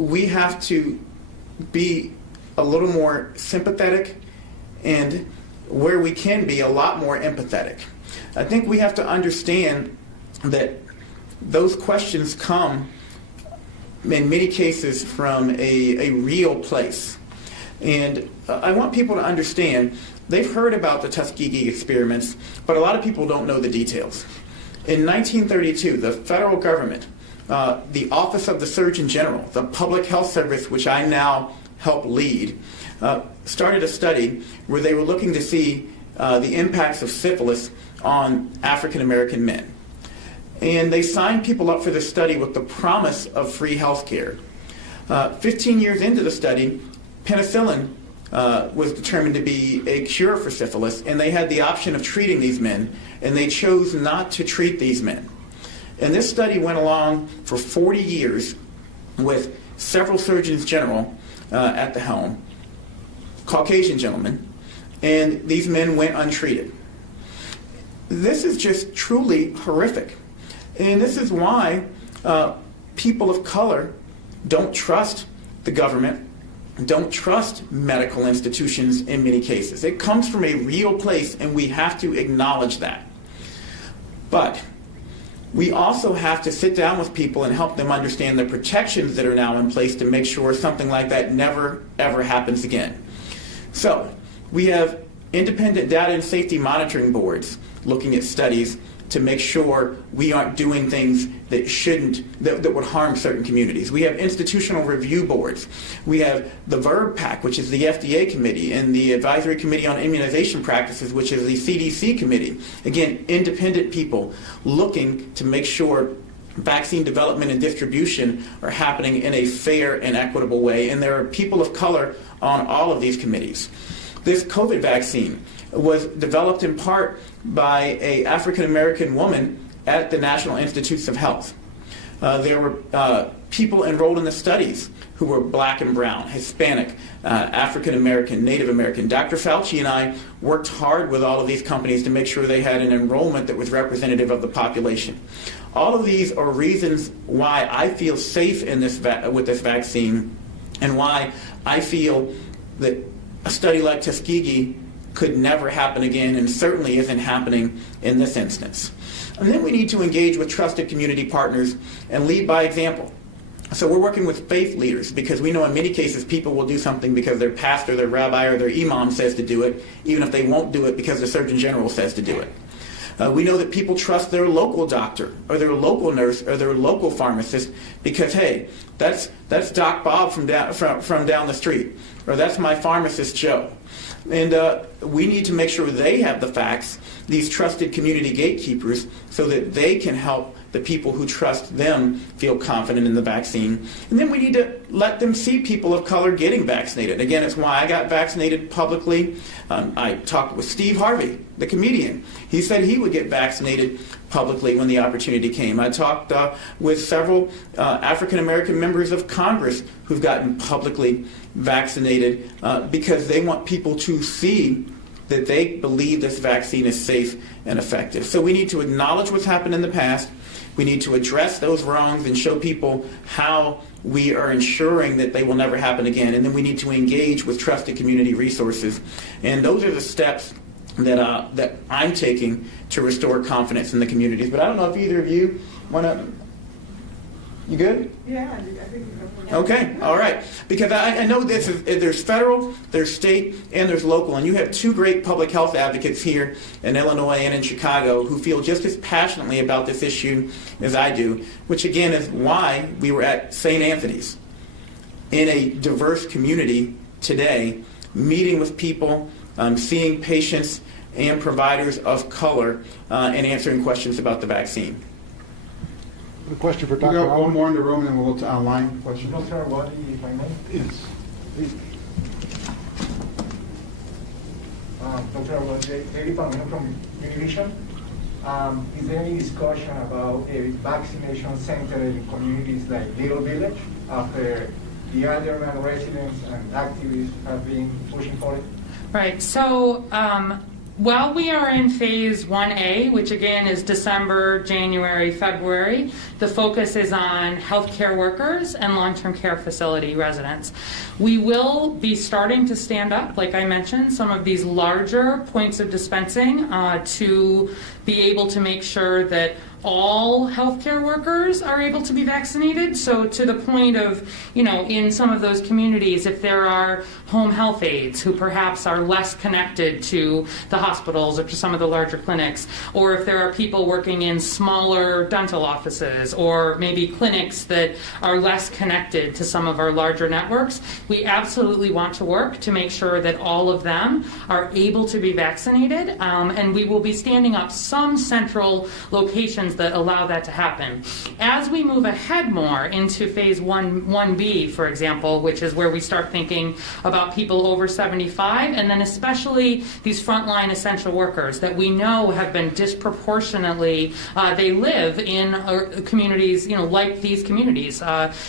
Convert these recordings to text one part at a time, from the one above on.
we have to be a little more sympathetic and, where we can be, a lot more empathetic. I think we have to understand that those questions come in many cases from a real place. And I want people to understand, they've heard about the Tuskegee experiments, but a lot of people don't know the details. In 1932, the federal government, the Office of the Surgeon General, the Public Health Service, which I now help lead, started a study where they were looking to see the impacts of syphilis on African American men. And they signed people up for this study with the promise of free health care. 15 years into the study, penicillin was determined to be a cure for syphilis, and they had the option of treating these men, and they chose not to treat these men. And this study went along for 40 years with several surgeons general at the helm, Caucasian gentlemen, and these men went untreated. This is just truly horrific. And this is why people of color don't trust the government, don't trust medical institutions in many cases. It comes from a real place, and we have to acknowledge that. But we also have to sit down with people and help them understand the protections that are now in place to make sure something like that never, ever happens again. So we have independent data and safety monitoring boards looking at studies to make sure we aren't doing things that that would harm certain communities. We have institutional review boards. We have the VERB PAC, which is the FDA committee, and the Advisory Committee on Immunization Practices, which is the CDC committee. Again, independent people looking to make sure vaccine development and distribution are happening in a fair and equitable way, and there are people of color on all of these committees. This COVID vaccine was developed in part by an African-American woman at the National Institutes of Health. There were people enrolled in the studies who were black and brown, Hispanic, African-American, Native American. Dr. Fauci and I worked hard with all of these companies to make sure they had an enrollment that was representative of the population. All of these are reasons why I feel safe in with this vaccine, and why I feel that a study like Tuskegee could never happen again, and certainly isn't happening in this instance. And then we need to engage with trusted community partners and lead by example. So we're working with faith leaders, because we know in many cases people will do something because their pastor, their rabbi, or their imam says to do it, even if they won't do it because the Surgeon General says to do it. We know that people trust their local doctor, or their local nurse, or their local pharmacist, because, hey, that's Doc Bob from down the street, or that's my pharmacist Joe. And we need to make sure they have the facts, these trusted community gatekeepers, so that they can help the people who trust them feel confident in the vaccine. And then we need to let them see people of color getting vaccinated. Again, it's why I got vaccinated publicly. I talked with Steve Harvey, the comedian. He said he would get vaccinated publicly when the opportunity came. I talked with several African-American members of Congress who've gotten publicly vaccinated because they want people to see that they believe this vaccine is safe and effective. So we need to acknowledge what's happened in the past. We need to address those wrongs and show people how we are ensuring that they will never happen again. And then we need to engage with trusted community resources. And those are the steps that I'm taking to restore confidence in the communities. But I don't know if either of you want to... You good? Yeah, I think you Okay, all right. Because I know there's federal, there's state, and there's local. And you have two great public health advocates here in Illinois and in Chicago who feel just as passionately about this issue as I do, which again is why we were at St. Anthony's in a diverse community today, meeting with people, seeing patients and providers of color, and answering questions about the vaccine. A question for Dr. We got Allen. one more in the room, and then we'll go to online questions. Dr. Wadi, if I may. Yes. Dr. Wadi, David Palomino from Univision. Is there any discussion about a vaccination center in communities like Little Village after the Alderman residents and activists have been pushing for it? Right. So While we are in phase 1A, which again is December, January, February, the focus is on healthcare workers and long-term care facility residents. We will be starting to stand up, like I mentioned, some of these larger points of dispensing to be able to make sure that all healthcare workers are able to be vaccinated. So to the point of, in some of those communities, if there are home health aides who perhaps are less connected to the hospitals or to some of the larger clinics, or if there are people working in smaller dental offices or maybe clinics that are less connected to some of our larger networks, we absolutely want to work to make sure that all of them are able to be vaccinated, and we will be standing up some central locations that allow that to happen. As we move ahead more into phase 1B, for example, which is where we start thinking about people over 75, and then especially these frontline essential workers that we know have been disproportionately, they live in communities, like these communities,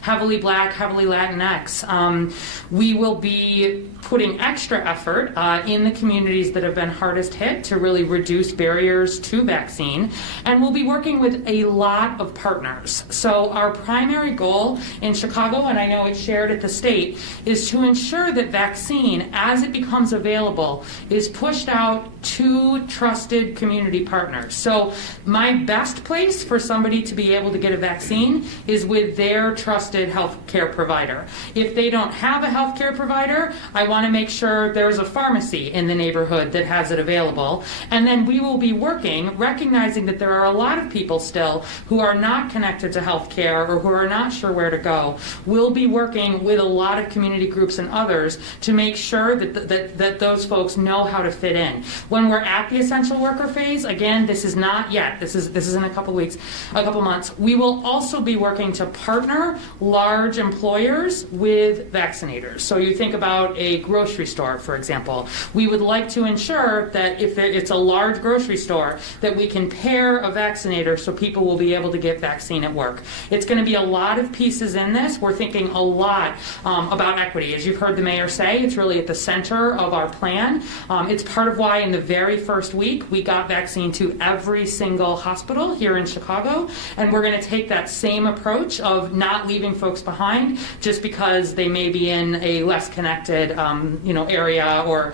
heavily Black, heavily Latinx. We will be putting extra effort in the communities that have been hardest hit to really reduce barriers to vaccine, and we'll be working with a lot of partners. So our primary goal in Chicago, and I know it's shared at the state, is to ensure that vaccine, as it becomes available, is pushed out to trusted community partners. So my best place for somebody to be able to get a vaccine is with their trusted healthcare provider. If they don't have a healthcare provider, I want to make sure there's a pharmacy in the neighborhood that has it available. And then we will be working, recognizing that there are a lot of people still who are not connected to healthcare or who are not sure where to go. We'll be working with a lot of community groups and others to make sure that those folks know how to fit in. When we're at the essential worker phase, again, this is not yet. This is in a couple weeks, a couple months. We will also be working to partner large employers with vaccinators. So you think about a grocery store, for example. We would like to ensure that if it's a large grocery store, that we can pair a vaccinator so people will be able to get vaccine at work. It's going to be a lot of pieces in this. We're thinking a lot about equity. As you've heard the mayor say, it's really at the center of our plan. It's part of why in the very first week we got vaccine to every single hospital here in Chicago, and we're going to take that same approach of not leaving folks behind just because they may be in a less connected area or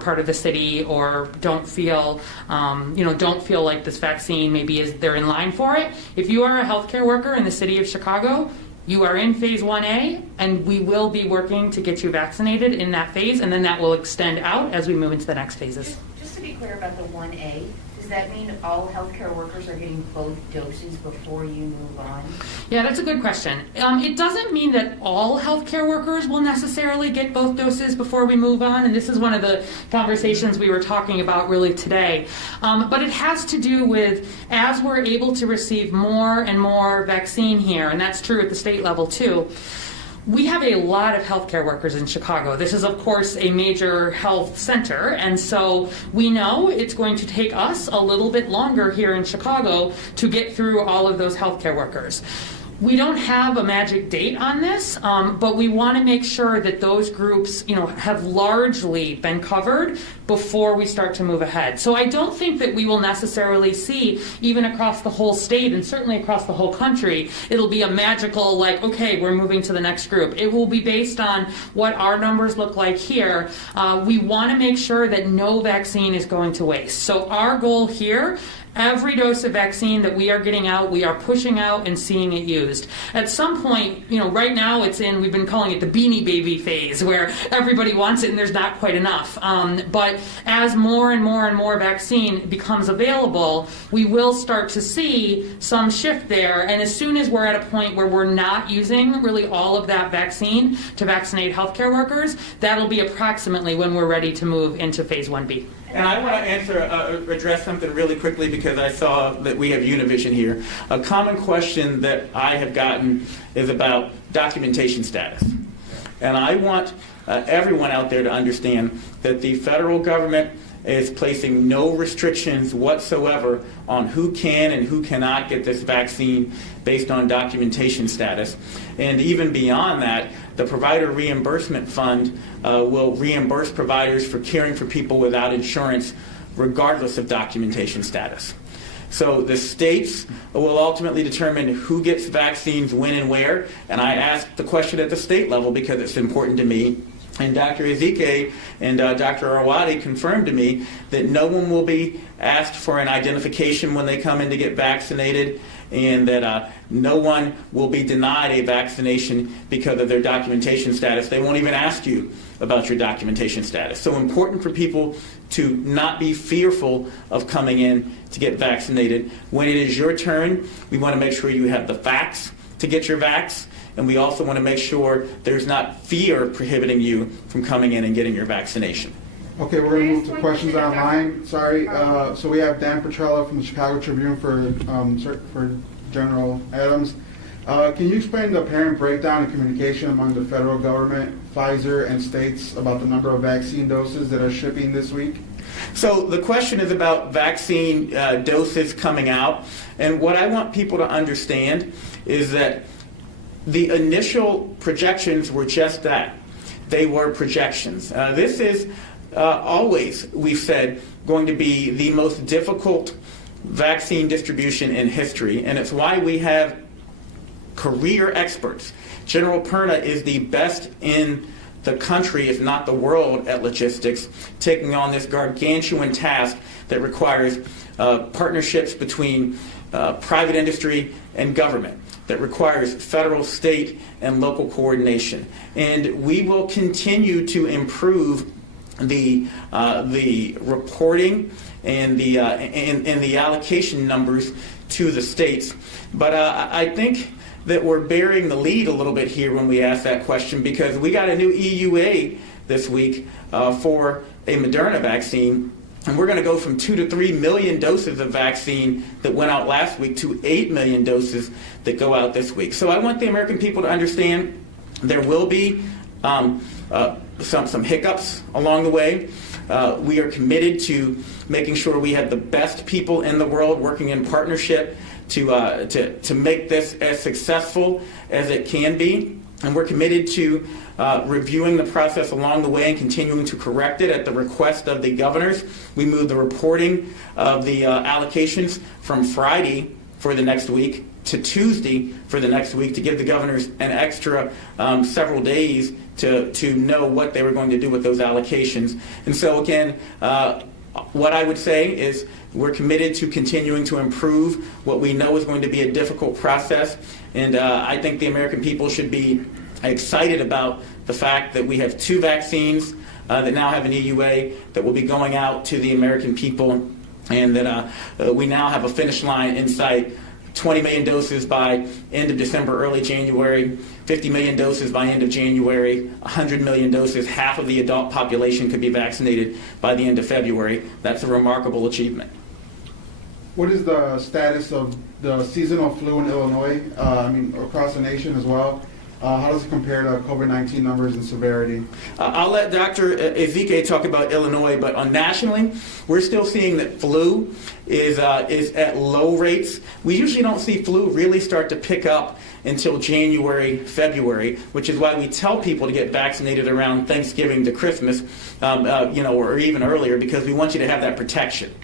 part of the city, or don't feel like this vaccine maybe they're in line for it. If you are a healthcare worker in the city of Chicago, you are in phase 1A, and we will be working to get you vaccinated in that phase, and then that will extend out as we move into the next phases. Just to be clear about the 1A, does that mean all healthcare workers are getting both doses before you move on? Yeah, that's a good question. It doesn't mean that all healthcare workers will necessarily get both doses before we move on, and this is one of the conversations we were talking about really today. But it has to do with, as we're able to receive more and more vaccine here, and that's true at the state level too, we have a lot of healthcare workers in Chicago. This is, of course, a major health center, and so we know it's going to take us a little bit longer here in Chicago to get through all of those healthcare workers. We don't have a magic date on this, but we want to make sure that those groups, have largely been covered before we start to move ahead. So I don't think that we will necessarily see, even across the whole state and certainly across the whole country, it'll be a magical, okay, we're moving to the next group. It will be based on what our numbers look like here. We want to make sure that no vaccine is going to waste. So our goal here, every dose of vaccine that we are getting out, we are pushing out and seeing it used. At some point, right now we've been calling it the beanie baby phase, where everybody wants it and there's not quite enough. But as more and more and more vaccine becomes available, we will start to see some shift there. And as soon as we're at a point where we're not using really all of that vaccine to vaccinate healthcare workers, that'll be approximately when we're ready to move into phase 1B. And I want to address something really quickly because I saw that we have Univision here. A common question that I have gotten is about documentation status. And I want everyone out there to understand that the federal government is placing no restrictions whatsoever on who can and who cannot get this vaccine based on documentation status. And even beyond that, the Provider Reimbursement Fund will reimburse providers for caring for people without insurance, regardless of documentation status. So the states will ultimately determine who gets vaccines, when and where, and I asked the question at the state level because it's important to me. And Dr. Ezike and Dr. Arwadi confirmed to me that no one will be asked for an identification when they come in to get vaccinated, and that no one will be denied a vaccination because of their documentation status. They won't even ask you about your documentation status. So important for people to not be fearful of coming in to get vaccinated. When it is your turn, we want to make sure you have the facts to get your vax, and we also want to make sure there's not fear prohibiting you from coming in and getting your vaccination. Okay, we're going to move to questions online. Sorry. So we have Dan Petrella from the Chicago Tribune for General Adams. Can you explain the apparent breakdown in communication among the federal government, Pfizer, and states about the number of vaccine doses that are shipping this week? So the question is about vaccine doses coming out, and what I want people to understand is that the initial projections were just that. They were projections. This is always, we've said, going to be the most difficult vaccine distribution in history, and it's why we have career experts. General Perna is the best in the country, if not the world, at logistics, taking on this gargantuan task that requires partnerships between private industry and government, that requires federal, state, and local coordination. And we will continue to improve the reporting and the allocation numbers to the states. But I think that we're bearing the lead a little bit here when we ask that question, because we got a new EUA this week for a Moderna vaccine, and we're going to go from 2 to 3 million doses of vaccine that went out last week to 8 million doses that go out this week. So I want the American people to understand there will be some hiccups along the way. We are committed to making sure we have the best people in the world working in partnership to make this as successful as it can be. And we're committed to reviewing the process along the way and continuing to correct it at the request of the governors. We moved the reporting of the allocations from Friday for the next week to Tuesday for the next week to give the governors an extra several days to know what they were going to do with those allocations. And so again, what I would say is we're committed to continuing to improve what we know is going to be a difficult process. And I think the American people should be excited about the fact that we have 2 vaccines that now have an EUA that will be going out to the American people, and that we now have a finish line in sight. 20 million doses by end of December, early January, 50 million doses by end of January, 100 million doses, half of the adult population could be vaccinated by the end of February. That's a remarkable achievement. What is the status of the seasonal flu in Illinois, across the nation as well? How does it compare to COVID-19 numbers and severity? I'll let Dr. Ezike talk about Illinois, but nationally, we're still seeing that flu is at low rates. We usually don't see flu really start to pick up until January, February, which is why we tell people to get vaccinated around Thanksgiving to Christmas, or even earlier, because we want you to have that protection.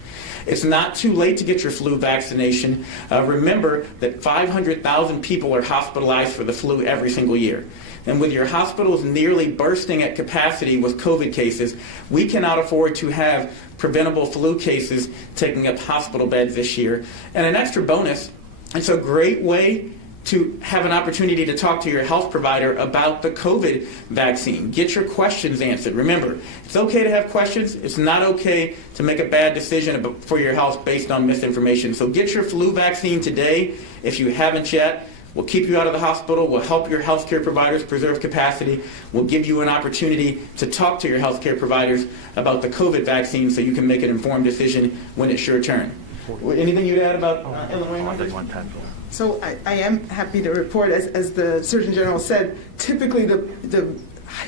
It's not too late to get your flu vaccination. Remember that 500,000 people are hospitalized for the flu every single year. And with your hospitals nearly bursting at capacity with COVID cases, we cannot afford to have preventable flu cases taking up hospital beds this year. And an extra bonus, it's a great way to have an opportunity to talk to your health provider about the COVID vaccine. Get your questions answered. Remember, it's okay to have questions. It's not okay to make a bad decision for your health based on misinformation. So get your flu vaccine today if you haven't yet. We'll keep you out of the hospital. We'll help your healthcare providers preserve capacity. We'll give you an opportunity to talk to your healthcare providers about the COVID vaccine so you can make an informed decision when it's your turn. Anything you'd add about Illinois numbers? So I am happy to report, as the Surgeon General said, typically the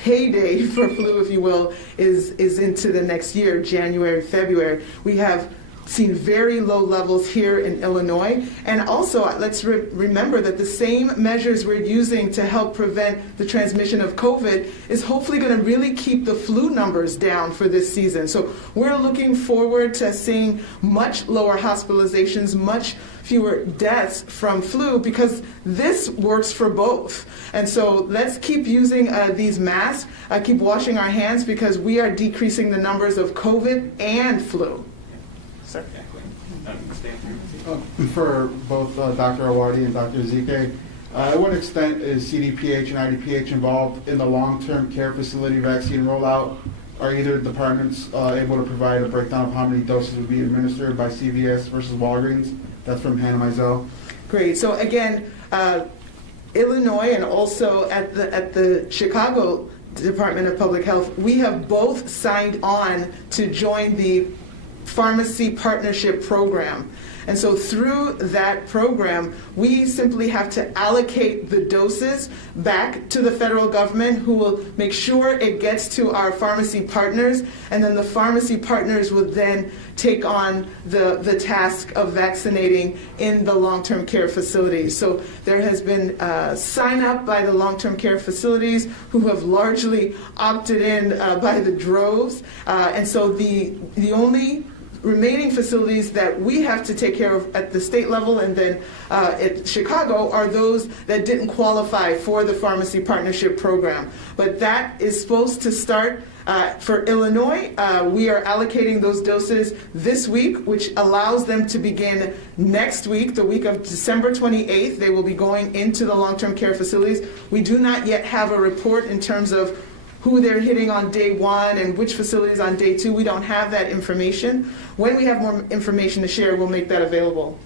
heyday for flu, if you will, is into the next year, January, February. We have seen very low levels here in Illinois. And also, let's remember that the same measures we're using to help prevent the transmission of COVID is hopefully going to really keep the flu numbers down for this season. So we're looking forward to seeing much lower hospitalizations, much fewer deaths from flu, because this works for both. And so let's keep using these masks, keep washing our hands, because we are decreasing the numbers of COVID and flu. Sir? For both Dr. Awadi and Dr. Zike, at what extent is CDPH and IDPH involved in the long-term care facility vaccine rollout? Are either departments able to provide a breakdown of how many doses would be administered by CVS versus Walgreens? That's from Hannah Mizell. Great. So again, Illinois and also at the Chicago Department of Public Health, we have both signed on to join the Pharmacy Partnership Program. And so through that program, we simply have to allocate the doses back to the federal government, who will make sure it gets to our pharmacy partners, and then the pharmacy partners will then take on the task of vaccinating in the long-term care facilities. So there has been sign up by the long-term care facilities, who have largely opted in by the droves. And so the only remaining facilities that we have to take care of at the state level and then at Chicago are those that didn't qualify for the Pharmacy Partnership Program. But that is supposed to start for Illinois. We are allocating those doses this week, which allows them to begin next week, the week of December 28th. They will be going into the long-term care facilities. We do not yet have a report in terms of who they're hitting on day one and which facilities on day two. We don't have that information. When we have more information to share, we'll make that available.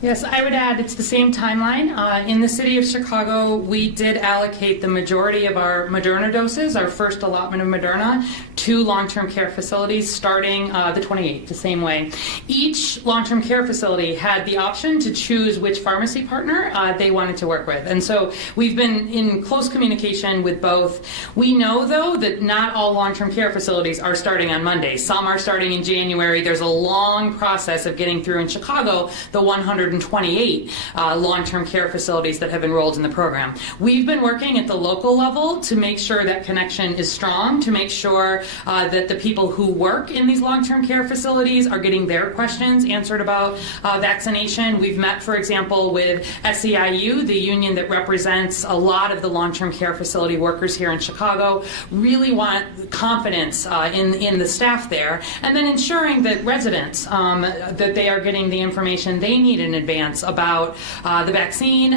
Yes, I would add it's the same timeline. In the city of Chicago, we did allocate the majority of our Moderna doses, our first allotment of Moderna, to long-term care facilities starting the 28th, the same way. Each long-term care facility had the option to choose which pharmacy partner they wanted to work with. And so we've been in close communication with both. We know, though, that not all long-term care facilities are starting on Monday. Some are starting in January. There's a long process of getting through in Chicago the 128 long-term care facilities that have enrolled in the program. We've been working at the local level to make sure that connection is strong, to make sure that the people who work in these long-term care facilities are getting their questions answered about vaccination. We've met, for example, with SEIU, the union that represents a lot of the long-term care facility workers here in Chicago, really want confidence in the staff there, and then ensuring that residents, that they are getting the information they need in advance about the vaccine,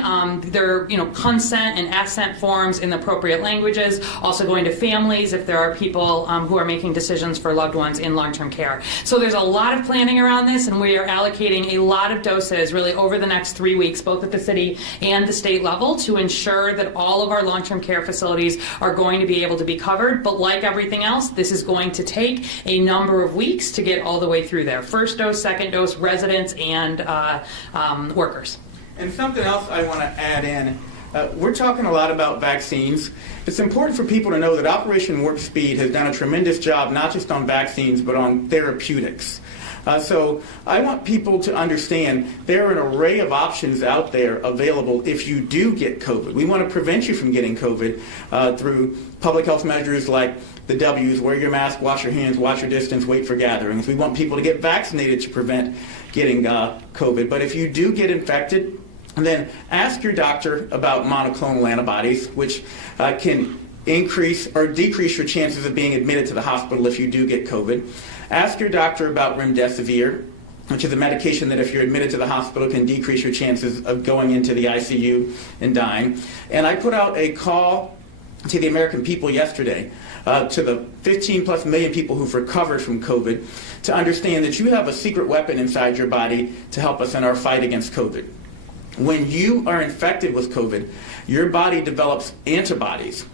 their consent and assent forms in the appropriate languages, also going to families if there are people who are making decisions for loved ones in long-term care. So there's a lot of planning around this, and we are allocating a lot of doses really over the next 3 weeks, both at the city and the state level, to ensure that all of our long-term care facilities are going to be able to be covered. But like everything else, this is going to take a number of weeks to get all the way through there. First dose, second dose, residents, and workers. And something else I want to add in, we're talking a lot about vaccines. It's important for people to know that Operation Warp Speed has done a tremendous job, not just on vaccines, but on therapeutics. So I want people to understand there are an array of options out there available if you do get COVID. We want to prevent you from getting COVID through public health measures like the W's, wear your mask, wash your hands, watch your distance, wait for gatherings. We want people to get vaccinated to prevent getting COVID. But if you do get infected, then ask your doctor about monoclonal antibodies, which can increase or decrease your chances of being admitted to the hospital if you do get COVID. Ask your doctor about remdesivir, which is a medication that if you're admitted to the hospital can decrease your chances of going into the ICU and dying. And I put out a call to the American people yesterday, to the 15 plus million people who've recovered from COVID, to understand that you have a secret weapon inside your body to help us in our fight against COVID. When you are infected with COVID, your body develops antibodies,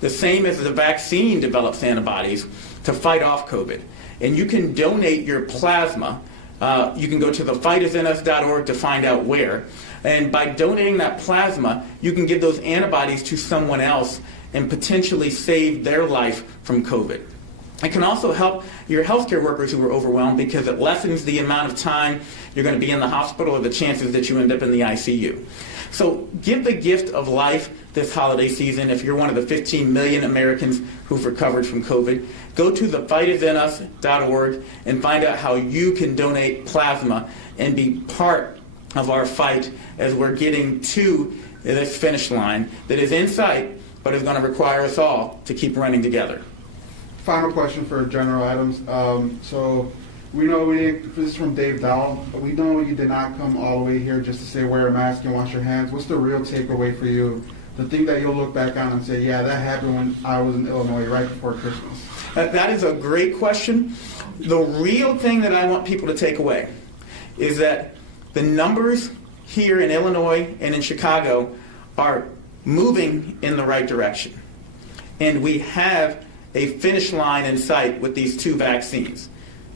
the same as the vaccine develops antibodies to fight off COVID. And you can donate your plasma. You can go to thefightIsinus.org to find out where. And by donating that plasma, you can give those antibodies to someone else and potentially save their life from COVID. It can also help your healthcare workers who are overwhelmed because it lessens the amount of time you're going to be in the hospital or the chances that you end up in the ICU. So give the gift of life this holiday season. If you're one of the 15 million Americans who've recovered from COVID, go to thefightisinuS.org and find out how you can donate plasma and be part of our fight as we're getting to this finish line that is in sight, but is going to require us all to keep running together. Final question for General Adams. So we know this is from Dave Dowell. We know you did not come all the way here just to say wear a mask and wash your hands. What's the real takeaway for you? The thing that you'll look back on and say, yeah, that happened when I was in Illinois right before Christmas. That is a great question. The real thing that I want people to take away is that the numbers here in Illinois and in Chicago are moving in the right direction. And we have a finish line in sight with these 2 vaccines.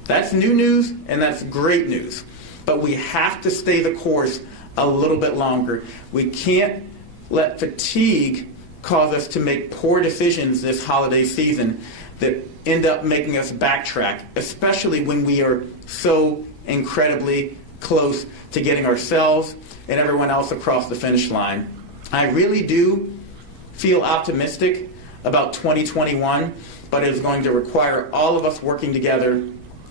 That's new news and that's great news. But we have to stay the course a little bit longer. We can't let fatigue cause us to make poor decisions this holiday season that end up making us backtrack, especially when we are so incredibly close to getting ourselves and everyone else across the finish line. I really do feel optimistic about 2021, but it is going to require all of us working together.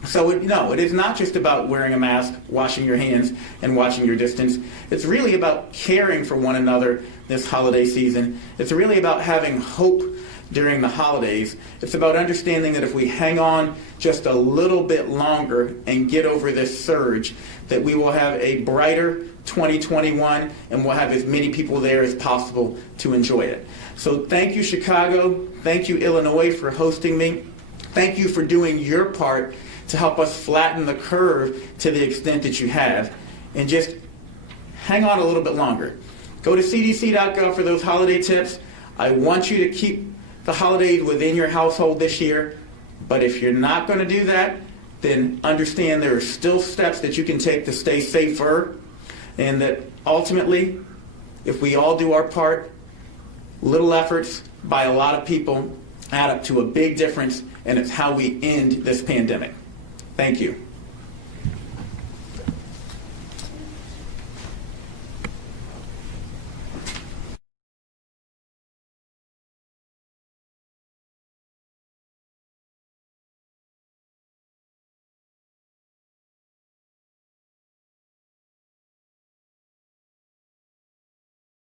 So it is not just about wearing a mask, washing your hands, and watching your distance. It's really about caring for one another this holiday season. It's really about having hope during the holidays. It's about understanding that if we hang on just a little bit longer and get over this surge, that we will have a brighter 2021 and we'll have as many people there as possible to enjoy it. So thank you, Chicago. Thank you, Illinois, for hosting me. Thank you for doing your part to help us flatten the curve to the extent that you have. And just hang on a little bit longer. Go to cdc.gov for those holiday tips. I want you to keep the holidays within your household this year. But if you're not going to do that, then understand there are still steps that you can take to stay safer. And that ultimately, if we all do our part, little efforts by a lot of people add up to a big difference, and it's how we end this pandemic. Thank you.